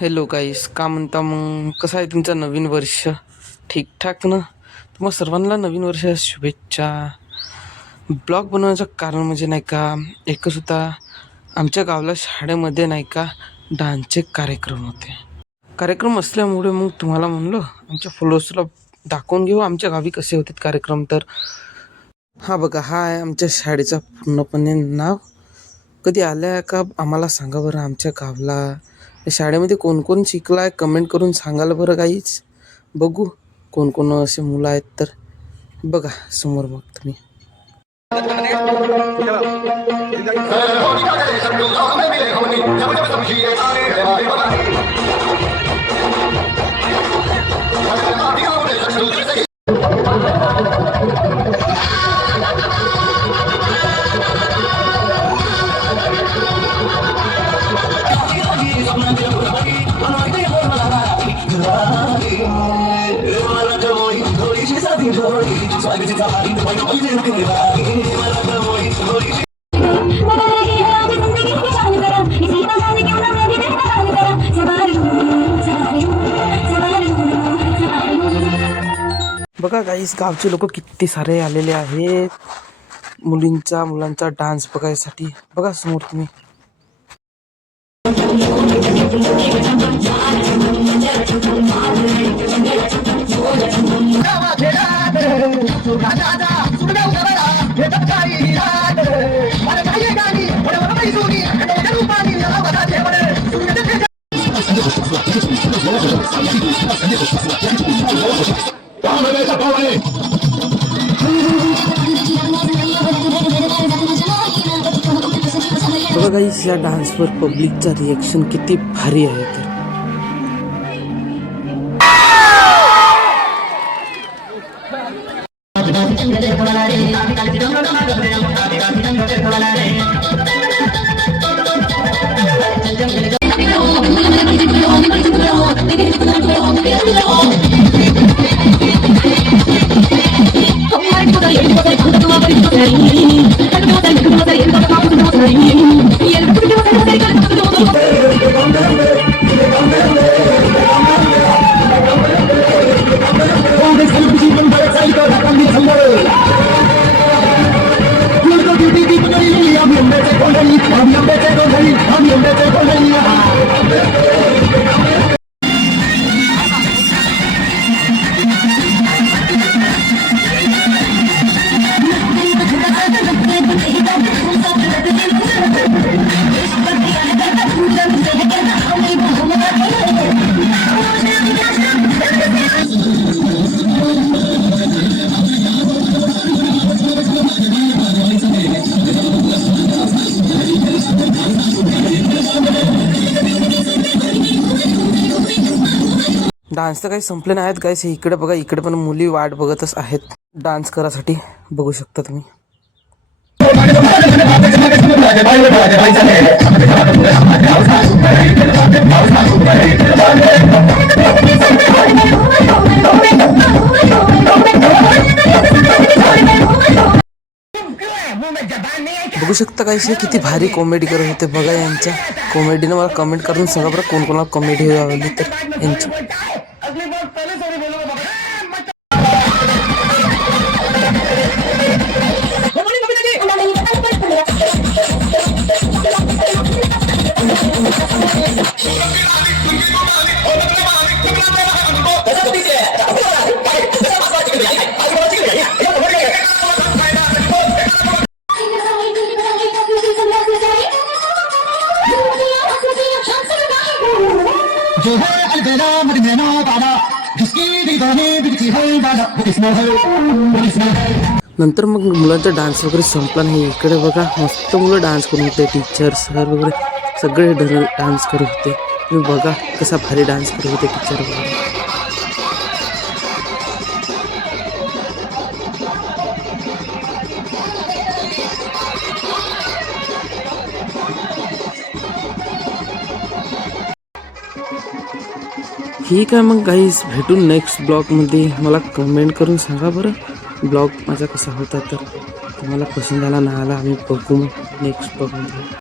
Hello गाईस, का म्हणता मग? कसं आहे तुमचं नवीन वर्ष? ठीकठाक ना? तुम्हा सर्वांना नवीन वर्षाच्या शुभेच्छा. ब्लॉग बनवण्याचं कारण म्हणजे नाही का, एकच होता. आमच्या गावाला शाळेमध्ये नाही का डान्सचे कार्यक्रम होते. कार्यक्रम असल्यामुळे मग तुम्हाला म्हणलं आमच्या फॉलोअर्सला दाखवून घेऊ आमच्या गावी कसे होते कार्यक्रम. तर हा बघा, हा आहे आमच्या शाळेचा पूर्णपणे नाव. कधी आल्या का आम्हाला सांगा बरं. आमच्या गावाला शाळेमध्ये कोण कोण शिकला आहे कमेंट करून सांगाल बरं काहीच. बघू कोण कोण असे मुलं आहेत. तर बघा समोर बघ तुम्ही. बघा गाईस, गावचे लोक किती सारे आलेले आहेत मुलांचा डान्स बघायसाठी. बघा समोर तुम्ही. बघा गाईस, या डान्सवर पब्लिकचा रिएक्शन किती भारी आहे. तर डान्स तर काही संपले नाही आहेत गाईस. इकडे बघा, इकडे पण मुली वाट बघतच आहेत डान्स करायसाठी. बघू शकता तुम्ही. बघू शकता गाईस, हे किती भारी कॉमेडी करत होते. बघा यांच्या कॉमेडीनं मला कमेंट करून सांगा बरं कोण कोणाला कॉमेडी आवडली. तर यांची जो है अलबेला मदीना वाला जिसकी दीवानी बिकती है वाला वो किसमें है. नंतर मग मुलांचा डान्स वगैरे संपला नाही. इकडे बघा मस्त मुलं डान्स करून होते. टीचर सर वगैरे सगळे डान्स करत होते. तुम्ही बघा कसा भारी डान्स करत होते टीचर वगैरे. ठीक आहे मग गाईस, भेटू नेक्स्ट ब्लॉगमध्ये. मला कमेंट करून सांगा बरं ब्लॉग माझा कसा होता. तर तुम्हाला पसंत आला ना आला आम्ही बघू नेक्स्ट ब्लॉगमध्ये.